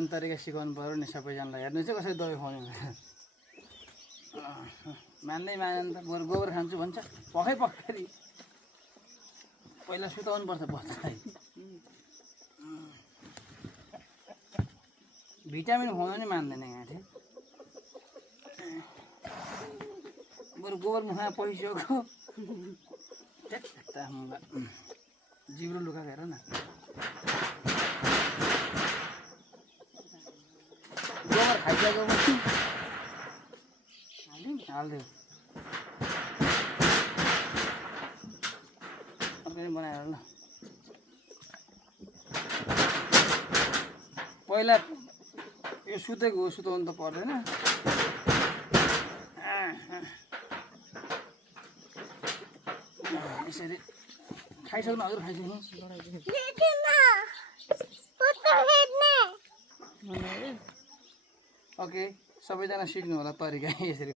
खुवाउने तरिका सिकाउनु पऱ्यो नि सबैजनालाई। हेर्नु चाहिँ कसरी दबाई खुवाउने मान्दै मानेन त। बरु गोबर खान्छु भन्छ पखै पहिला सुताउनु पर्छ बच्चालाई। भिटामिन खुवाउनु नि मान्दैन यहाँ चाहिँ। बरु गोबर मुखमा पैसोको जिब्रो लुगा हेर न। गोबर खाइसकेको हालिदिउँ बनाएर ल। पहिला यो सुतेको हो सुताउनु त पर्दैन। यसरी खाइसक्नु हजुर खाइसक्नु। ओके सबैजना सिक्नु होला तरिका यसरी।